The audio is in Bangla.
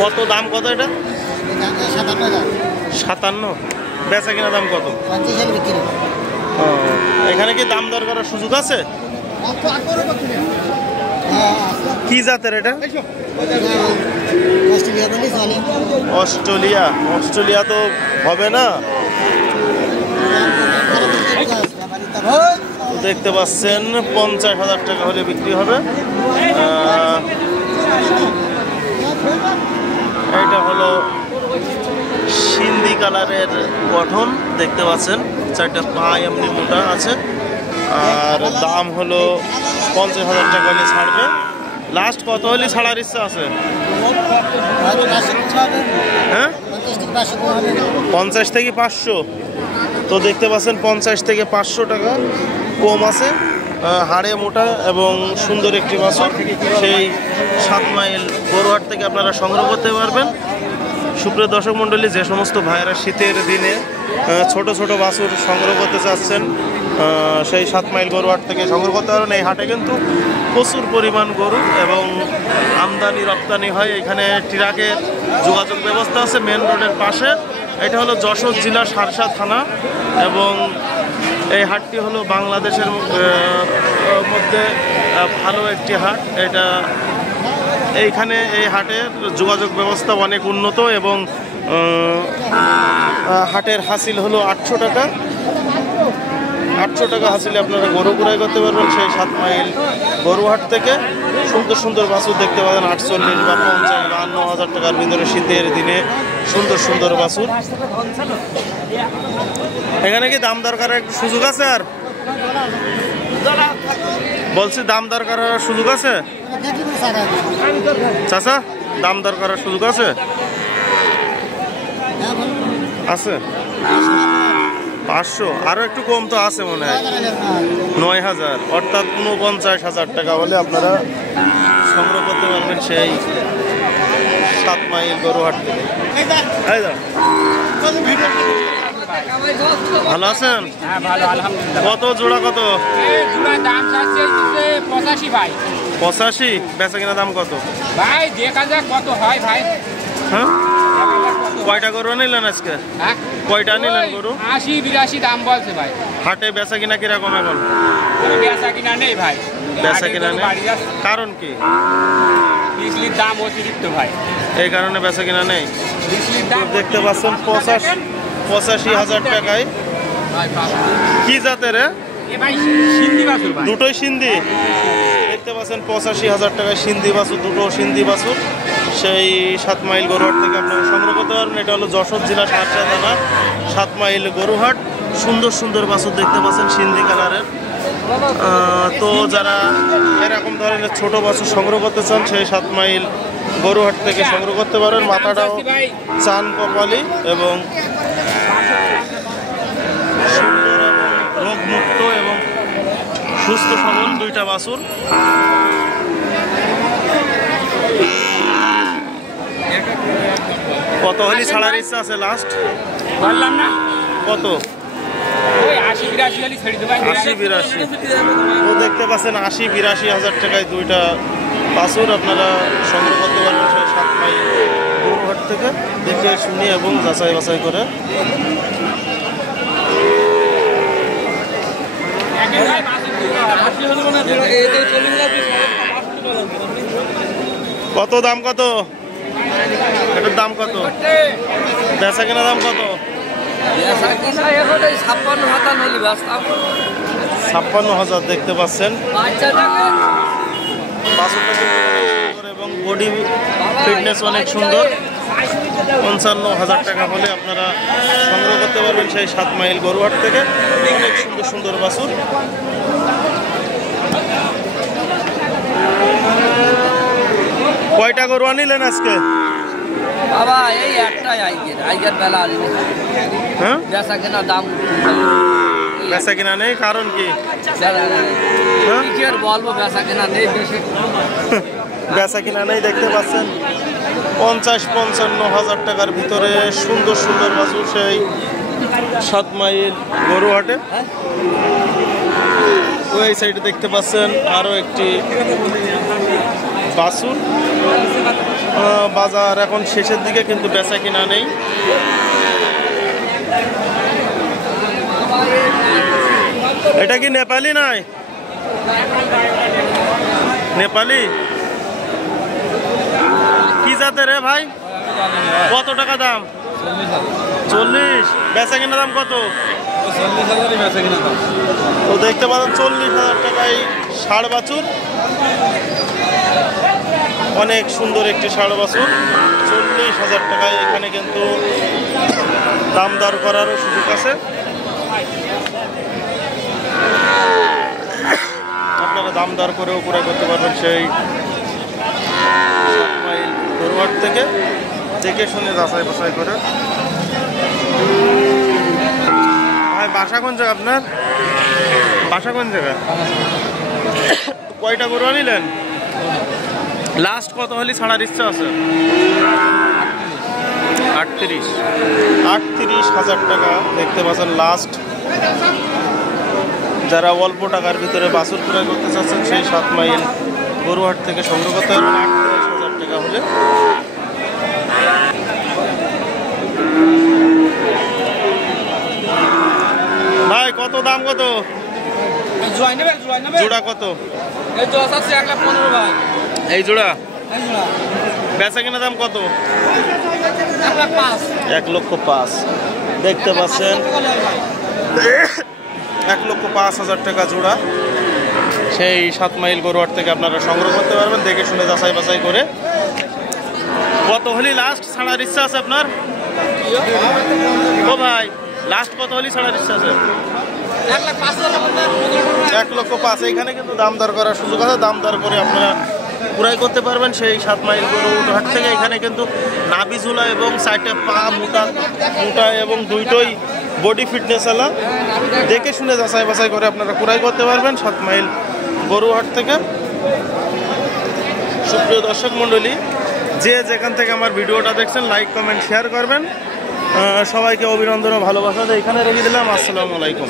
কত দাম কত এটা? 57। বেচা কিনা দাম কত? এখানে কি দাম দর করার সুযোগ আছে? কি জাতের এটা? অস্ট্রেলিয়া। অস্ট্রেলিয়া তো হবে না। দেখতে পাচ্ছেন 50,000 টাকা হলে বিক্রি হবে। এটা হলো সিন্ধি কালারের গঠন, দেখতে পাচ্ছেন 4টা পা এমনি মোটা আছে। আর দাম হলো 50,000 টাকা হলে ছাড়বে। লাস্ট কত হলে ছাড়ার ইচ্ছা আছে? হ্যাঁ, 50 থেকে 500। তো দেখতে পাচ্ছেন 50 থেকে 500 টাকা কম আছে। হাড়ে মোটা এবং সুন্দর একটি বাছুর, সেই 7 মাইল গরুহাট থেকে আপনারা সংগ্রহ করতে পারবেন। সুপ্রিয় দর্শক মণ্ডলী, যে সমস্ত ভাইয়েরা শীতের দিনে ছোট ছোট বাছুর সংগ্রহ করতে চাচ্ছেন, সেই 7 মাইল গরুহাট থেকে সংগ্রহ করতে পারবেন। এই হাটে কিন্তু প্রচুর পরিমাণ গরু এবং আমদানি রপ্তানি হয়। এখানে ট্রাকের যোগাযোগ ব্যবস্থা আছে মেন রোডের পাশে। এটা হলো যশোর জেলা সারসা থানা এবং এই হাটটি হলো বাংলাদেশের মধ্যে ভালো একটি হাট। এটা এইখানে এই হাটের যোগাযোগ ব্যবস্থা অনেক উন্নত এবং হাটের হাসিল হলো 800 টাকা। 800 টাকা হাসিলে আপনারা গরু ক্রয় করতে পারবেন সেই 7 মাইল গরুহাট থেকে। সুন্দর সুন্দর বাছুর দেখতে পাবেন 48 বা 50 বা 52,000 টাকার ভিতরে শীতের দিনে সুন্দর সুন্দর বাছুর। এখানে কি দাম দর করার একটু সুযোগ আছে? আর বলছি দাম দর করার সুযোগ আছে? চাচা, দাম দর করার সুযোগ আছে? আছে 500, আরো একটু কম তো আছে মনে হয়। 9,000 অর্থাৎ 49,000 টাকা হলে আপনারা সংগ্রহ করতে পারবেন সেই 7 মাইল গরুহাট থেকে। ভালো আছেন? কত জোড়া? কত? 85। বেচা কিনা দাম কত ভাই? দেখা যাক কত হয় ভাই। হ্যাঁ, কয়টা গরু নিলেন আজকে? কয়টা নিলেন গরু? 80-82 দাম বলছে ভাই। হাটে বেচা কিনা কিরকম এখন? বেচা কিনা নেই ভাই। বেচা কিনা নেই কারণ কি? বিজলির দাম অতিরিক্ত ভাই, এই কারণে বেচা কিনা নেই। দেখতে পাচ্ছেন 85,000 টাকায়। কি জাতের? দুটোই সিন্ধি। দেখতে পাচ্ছেন 85,000 টাকায় সিন্ধি বাছুর, দুটো সিন্ধি বাছুর সেই 7 মাইল গরুহাট থেকে আপনারা সংগ্রহ করতে পারবেন। এটা হলো যশোর জেলা সারসা থানা 7 মাইল গরুহাট। সুন্দর সুন্দর বাছুর দেখতে পাচ্ছেন সিন্ধি কালারের। তো যারা এরকম ধরনের ছোট বাছুর সংগ্রহ করতে চান সেই 7 মাইল গরুহাট থেকে সংগ্রহ করতে পারেন। মাথাটাও চান কপালি এবং সুন্দর এবং রোগমুক্ত এবং সুস্থ সবল দুইটা বাছুর। কত হলি ছাড়ার ইচ্ছা আছে লাস্ট? বললাম না কত? 80-82। তো দেখতে পাচ্ছেন 80-82,000 টাকায় দুইটা বাছুর আপনারা সংগ্রহ করতে পারবেন সেই 7 মাইল গরুহাট থেকে। দেখে শুনি এবং যাচাই বাছাই করে। কত দাম? কত এটার দাম? কত বেচা কেনা দাম? কত? 56,000 দেখতে পাচ্ছেন। এবং বডি ফিটনেস অনেক সুন্দর। 55,000 টাকা হলে আপনারা সংগ্রহ করতে পারবেন সেই 7 মাইল গরুহাট থেকে। অনেক সুন্দর সুন্দর বাছুর। কয়টা গরু আনিলেন আজকে? বাবা এই একটাই আইগের বেলা। হ্যাঁ, বেচা কেনা দাম বেচা কিনা নেই কারণ কি? বলবো বেচা কেনা নেই, বেচা কিনা নেই। দেখতে পাচ্ছেন 50-55,000 টাকার ভিতরে সুন্দর সুন্দর বাছুর সেই 7 মাইল গরুহাটে। ওই সাইডে দেখতে পাচ্ছেন আরো একটি বাছুর। বাজার এখন শেষের দিকে, কিন্তু বেচা কিনা নেই। এটা কি নেপালি নয়? নেপালি কি জাতের রে ভাই? কত টাকা দাম? 40। বেচা কিনা দাম কত? তো দেখতে পাচ্ছেন 40,000 টাকায় ষাঁড় বাছুর। অনেক সুন্দর একটি ষাঁড় বাছুর, 40,000 টাকায়। এখানে কিন্তু দাম দর করারও সুযোগ আছে। আপনারা দাম দর করেও ক্রয় করতে পারবেন সেই 7 মাইল গরুহাট থেকে, দেখে শুনে যাচাই বাছাই করে। ভাই বাসা কোন জায়গা আপনার? বাসা কোন জায়গা? কয়টা গরু আনিলেন? লাস্ট কত হলে ছাড়ার ইচ্ছা আছে? 38,000 টাকা দেখতে পাচ্ছেন লাস্ট। যারা অল্প টাকার ভিতরে বাছুর ক্রয় করতে চাচ্ছেন সেই 7 মাইল গরুহাট থেকে সংগ্রহ করতে পারবেন 38,000 টাকা হলে। ভাই কত দাম কত? জোড়া কত? এই জোড়া বেচা কিনা দাম কত? 1,05,000 দেখতে পাচ্ছেন। 1,05,000 টাকা জোড়া সেই 7 মাইল গরুহাট থেকে আপনারা সংগ্রহ করতে পারবেন, দেখে শুনে যাচাই বাছাই করে। কত হলি লাস্ট ছাড়ার ইচ্ছা আছে আপনার? ও ভাই লাস্ট কত হলি ছাড়ার ইচ্ছা আছে? 1,05,000। এইখানে কিন্তু দাম দর করার সুযোগ আছে, দাম দর করে আপনারা ক্রয় করতে পারবেন সেই 7 মাইল গরুহাট থেকে। এখানে কিন্তু নাভি ঝুলা এবং সাইডে পা মোটা এবং দুইটোই বডি ফিটনেস আলা, দেখে শুনে যাচাই বাছাই করে আপনারা ক্রয় করতে পারবেন 7 মাইল গরুহাট থেকে। সুপ্রিয় দর্শক মণ্ডলী, যে যেখান থেকে আমার ভিডিওটা দেখছেন লাইক কমেন্ট শেয়ার করবেন। সবাইকে অভিনন্দন ও ভালোবাসা এখানে রেখে দিলাম। আসসালামু আলাইকুম।